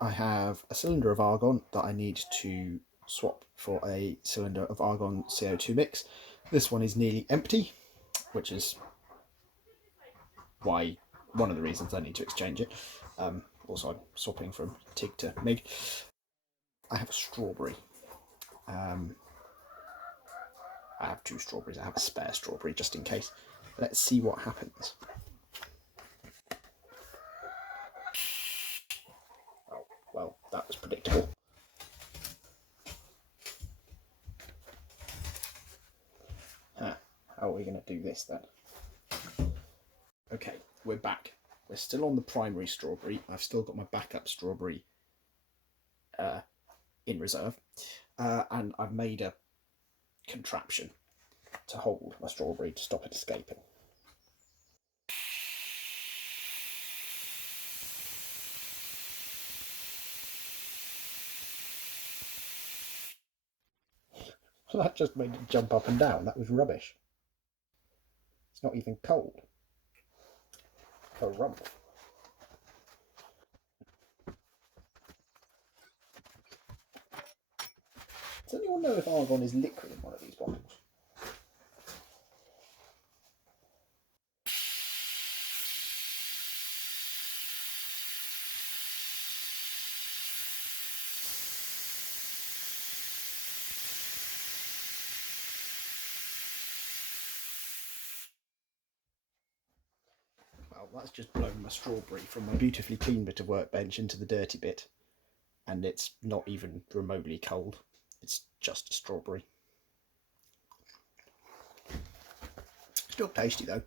I have a cylinder of argon that I need to swap for a cylinder of argon CO2 mix. This one is nearly empty, which is one of the reasons I need to exchange it. Also, I'm swapping from TIG to MIG. I have a strawberry. I have 2 strawberries. I have a spare strawberry just in case. Let's see what happens. Oh, well, that was predictable. How are we going to do this then? Okay, we're back. We're still on the primary strawberry. I've still got my backup strawberry in reserve. And I've made a contraption to hold my strawberry to stop it escaping. That just made it jump up and down. That was rubbish. It's not even cold. A rumble. Does anyone know if argon is liquid in one of these bottles? Well, that's just blown my strawberry from my beautifully clean bit of workbench into the dirty bit. And it's not even remotely cold. It's just a strawberry. Still tasty though.